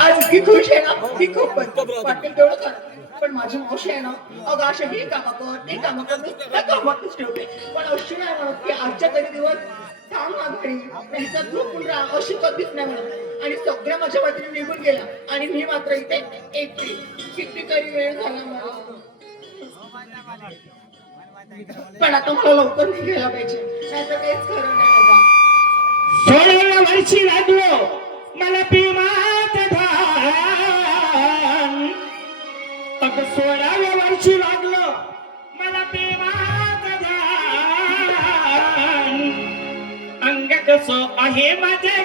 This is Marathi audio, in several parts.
आज इतकी खुश आहे ना? ती खूप वाटेल तेवढं कर पण माझी मावशी आहे ना अगं अशा हे कामं कर ते कामं कर मी त्या कामातच ठेवते पण अशी नाही म्हणत की आजच्या तरी दिवस थांब माघारी नाहीतर तू पुन्हा अशी कधीच नाही म्हणत. आणि सगळ्या माझ्या मैत्रिणी निघून गेल्या. आणि मी मात्र इथे एकटी. किती तरी वेळ झाला मला. पण आता मला लवकर निघायला पाहिजे. नाहीतर काहीच खरं नाही बाबा सोळाव्या वर्षी लागलो मला प्रेमात धान. अग सोळाव्या वर्षी लागलो. मला प्रेमात धान. अंग कसं आहे माझे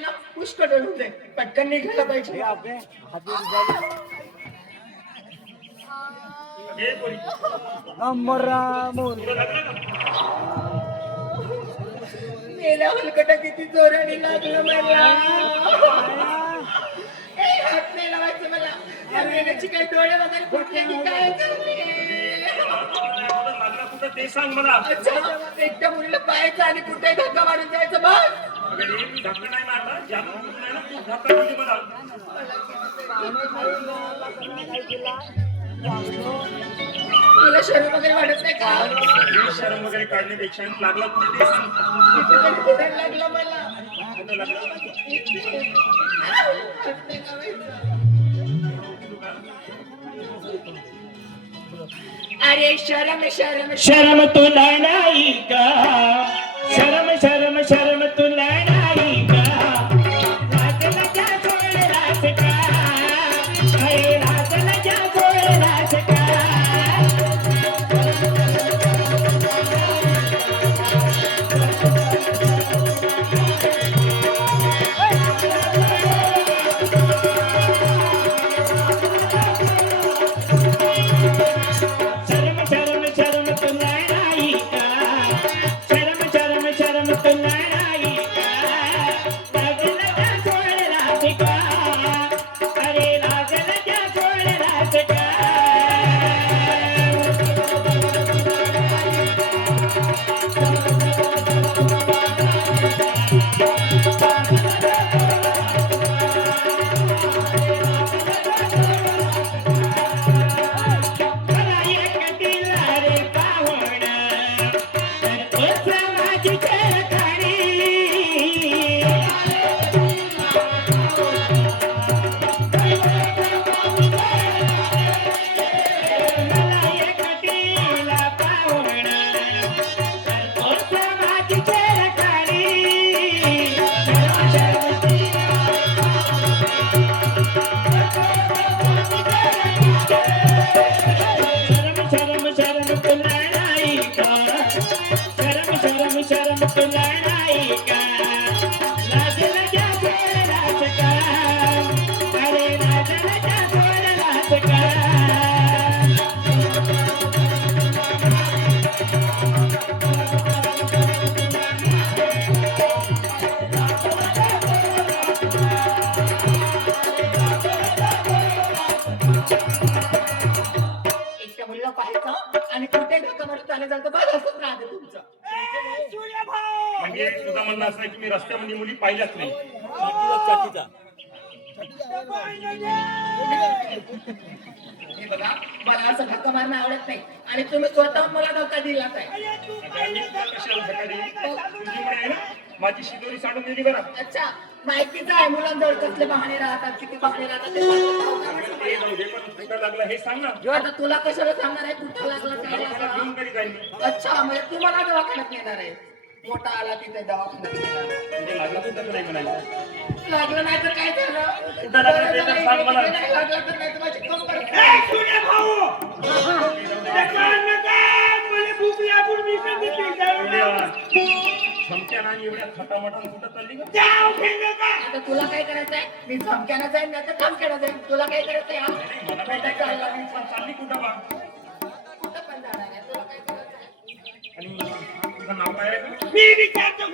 ना पुष्कळ जाईल पटकन निघायला पाहिजे. गेल्या हलकटा किती जोराने लागलं मला. ए, हात नाही लावायचं मला. या वेड्याची काही डोळे वगैरे फुटले की काय लागला कुठं? ते सांग मला. अच्छा एकट्या मुलीला पाहायचं आणि कुठे धक्का मारून जायचं बस. तुला शरम वगैरे वाटत नाही का? शरम वगैरे काढण्यापेक्षा लागला कुठे मला अरे शरम शरम. शरम तुला नाही का? शरम शरम शरम. Thank you. कोणी मुली पाहिल्याच नाही. हे बघा मला असं धक्का मारणं आवडत नाही. आणि तुम्ही स्वतःहून मला धक्का कशाला आहे. ना माझी शिदोरी साडून दिली बरं. अच्छा माहितीच आहे मुलांजवळ कसले बहाणे राहतात किती बहाणे राहतात ते सांगतो. ते जाऊ दे, पण कुठं लागला हे सांग ना. आता तुला कशाला सांगणार आहे? कुठं लागला काय मला लागला घेऊन कधी जाईल मी? अच्छा म्हणजे तू मला दवाखान्यात नेणार आहे. मोठा आला तिथे दवाखान्यात म्हणजे लागला कुठं नाही म्हणायचं. लागलं नाही तर काय झालं? लागलं ते तर सांग मला. इथे नाही लागलं तर नाही तर माझी कंबर ए, सुने भाऊ! जपान नका, मला भूक लागून मी कधी ते जाऊ नका. धमक्या नाही एवढ्या खटामटान कुठं चालली का जाऊ दे नका. आता तुला काय करायचंय? मी धमक्यानं जाईन नाही तर धमक्यानं जाईन. तुला काय करायचंय हा? नाही, मला काही नाही करायला मी पण चालली कुठं बा? तुझं नाव काय? मी विचारतो.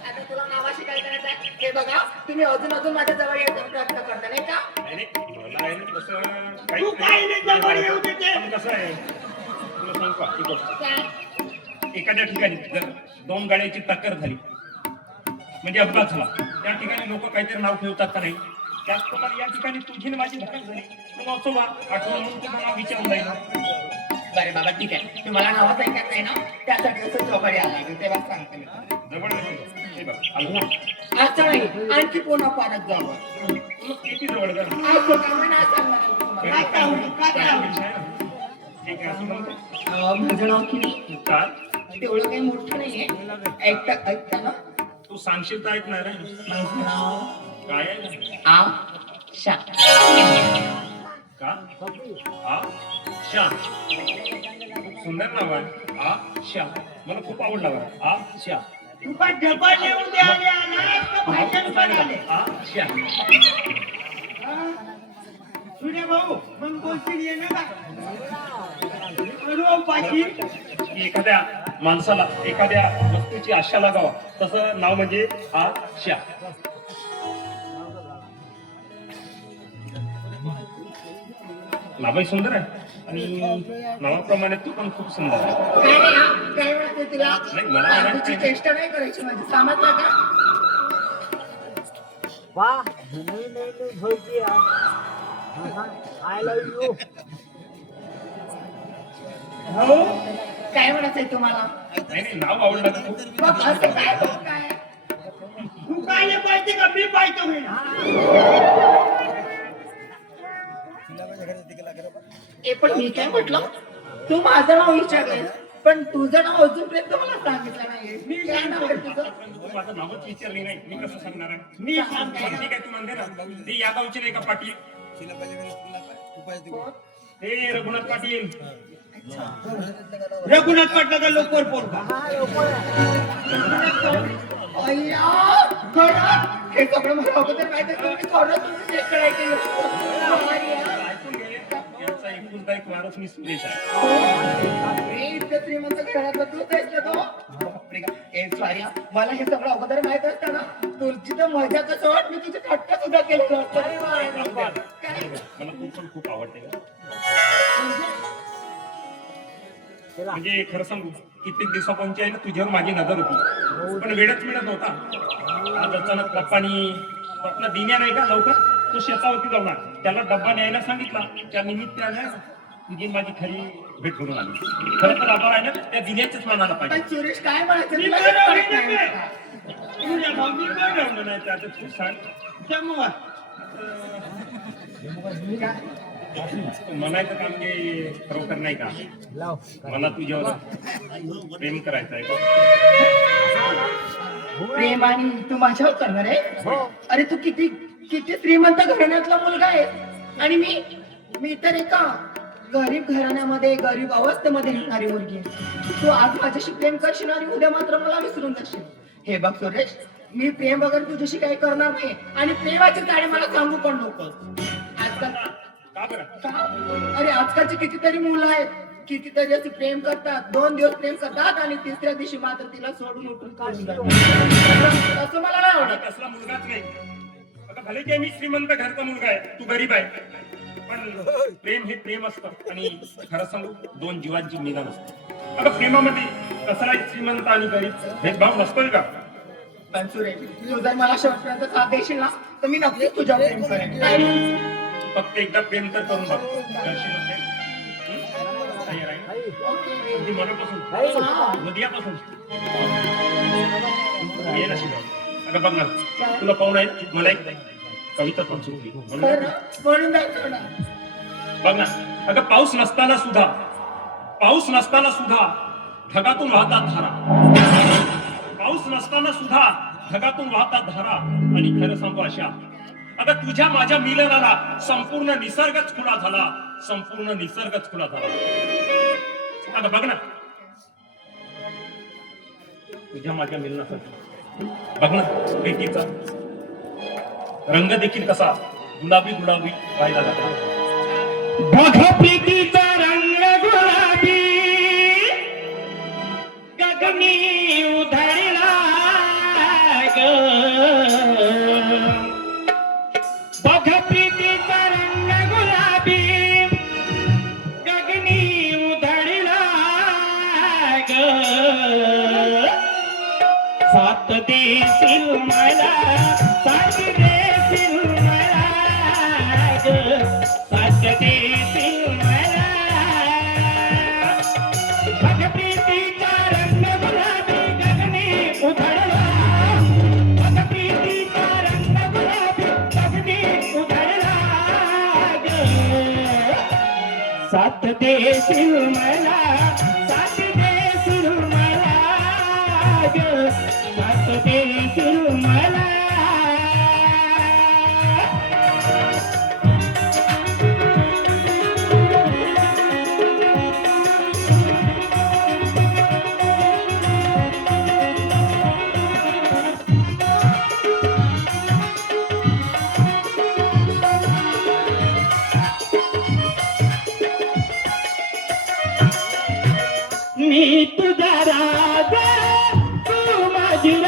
आता तुला नावाशी काय करायचंय हे बघा तुम्ही अजून अजून माझ्या जवळ यायचा प्रयत्न करता नाही का नाही, नाही, मला आहे ना तसं काहीच तू काही नाही जवळ येऊ देते. पण कसं आहे तुला सांगू का एक गोष्ट. काय एखाद्या ठिकाणी जर दोन गाड्याची टक्कर झाली म्हणजे अपघात झाला त्या ठिकाणी लोक काहीतरी नाव ठेवतात का नाही त्याचप्रमाणे या ठिकाणी तुझी आणि माझी धक्का झाली बा आठवण म्हणून नाव विचारून जाईल बरे बाबा ठीक आहे. तुम्हाला नावाच ऐकत नाही ना? त्यासाठी असं चौकडे आला. तेव्हा सांगते मी. हे. असं नाही आणखी पुन्हा पाण्यात जावं किती जवळ मी नाही सांगणार आहे तुम्हाला. काय सांगू, काय सांगू? ठीक आहे असं म्हणतो? अं, माझं नाव किती? तेवढं काही मोठं नाहीये. ऐकता ऐकता ना? तू सांगशील तर ऐकणार आहे. माझं नाव? काय आहे? आ शा का? आ? शा खूप सुंदर नाव आहे आ शा मला खूप आवडला. आ शा तू काय डबा नेऊन द्यायला आलास का भाषण करायला? आ शा? सुने भाऊ मग बोलतील ये नका. करू पाशी. की एखाद्या माणसाला एखाद्या वस्तूची आशा लागावा तसं नाव म्हणजे आशा नावही सुंदर आहे आणि नावाप्रमाणे तू पण खूप सुंदर आहे काय नाही हा? तुला? नाही, मला नाही तुझी वाटत. चेष्टा नाही करायची माझी. समजलं का नवीन भोजली आय लव्ह यू हो? काय म्हणायचंय तुम्हाला? नाही नाही नाव आवडलं का खूप मग असं काय हो काय? तू काय नाही पाहिजे का? मी पाहिजे होईल हे पण मी काय म्हटलं? तू माझं नाव विचारलंय पण तुझं नाव अजूनपर्यंत मला सांगितलं नाहीये. मी काय नाव आहे तुझं? पण तू माझं नावच विचारली नाही. मी कसं सांगणार आहे? मी ठीक आहे तू म्हणते ना. ते या गावचे नाही का पाटील? ते रघुनाथ पाटील. रघुनाथ पाटलाचा लवकर पोरगा अय्या? हे सगळं मला अगोदर माहिती आहे, तुम्ही नाही एकुलता एक माणूस मी सुरेश आहे. मला हे सगळं अगोदर माहीत असतं ना. तुझी तर मजा कसं वाट मी तुझी थट्टा सुद्धा केलेलं असतं? मला तू पण खूप आवडते म्हणजे खरं सांगू कित्येक दिवसापासूनची आहे ना तुझ्यावर माझी नजर होती. पण वेळच मिळत नव्हता. आज अचानक पप्पानी आपला दिन्या नाही का लवकर? तो शेतावरती जाऊन. त्याला डब्बा न्यायला सांगितला. त्या निमित्ताने तुझी माझी खरी भेट करून आली. खरं तर आभार आहे ना त्या दिन्याच्याच मनाला पाहिजे. सुरेश काय म्हणायचं? मी नाही? तुझ्या भाऊ मी बनवलं. नाही आता तू सांग. जमवा. म्हणायचं काम की खरोखर नाही का? मला तुझ्यावर प्रेम करायचं आहे प्रेम आणि तू माझ्यावर करणार आहे? हो. अरे तू किती किती श्रीमंत घराण्यातला मुलगा आहे. आणि मी मी तर एका गरीब घराण्यामध्ये गरीब अवस्थेमध्ये राहणारी मुलगी. तू आज माझ्याशी प्रेम करशील आणि उद्या मात्र मला विसरून जाशील. हे बघ सुरेश मी प्रेम वगैरे तुझ्याशी काही करणार नाही आणि प्रेमाची गाडी मला सांगू पण नको आजकाल? अरे आजकालची कितीतरी मुलं आहेत. कितीतरी असे प्रेम करतात. दोन दिवस प्रेम करतात आणि तिसऱ्या दिवशी मात्र तिला सोडून उठून जातात. असं मला नाही आवडत. तसला मुलगाच नाही. आता भले की मी श्रीमंत घरचा मुलगा आहे. तू गरीब आहे. पण प्रेम हे प्रेम असतं आणि खरं सांगू दोन जीवांची मिलन असते आता प्रेमामध्ये कसला श्रीमंत आणि गरीब भेदभाव नसतोय का सुरेश तू जर मला शेवटपर्यंत साथ देशील ना तर मी नक्कीच प्रेम करेन रे? फक्त एकदा प्रेम तर करून बघ करशील ना प्रेम? हं? तयार आहे ना? आई, अगदी मनापासून. हृदयापासून ये ना शिवाय अगं बघ ना तुला पाहून आहे मला एक कविता पण? म्हणून दाखव ना. बघ ना. अगं पाऊस नसताना सुद्धा पाऊस नसताना सुद्धा ढगातून वाहतात धारा. पाऊस नसताना सुद्धा ढगातून वाहतात धारा. आणि खरं सांगू अशा अगं तुझ्या माझ्या मिलनाला संपूर्ण निसर्गच खुला झाला. संपूर्ण निसर्गच खुला झाला. अगं बघ ना. तुझ्या माझ्या मिलनासाठी. बघ ना प्रीतीचा रंग देखील कसा? गुलाबी गुलाबी व्हायला लागला बघ प्रीतीचा रंग गुलाबी. गगनी उधळला बघ प्रीतीचा रंग गुलाबी. गगनी उधळला ग. सात देशील मला सात देशील देशील मला साथ माझी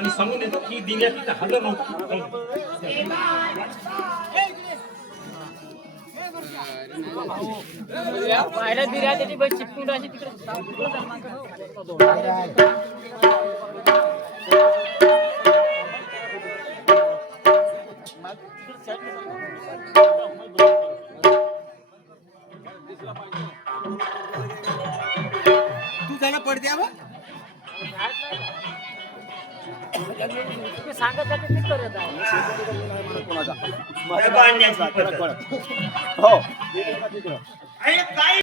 आणि सांगून देतो की दिन्या तिथे हजर नव्हता. पाहिलं दिल्या त्याची चिपकून तिकडे तू त्याला पडद्यावर तुम्ही सांगत होते ते करत आहे. हो.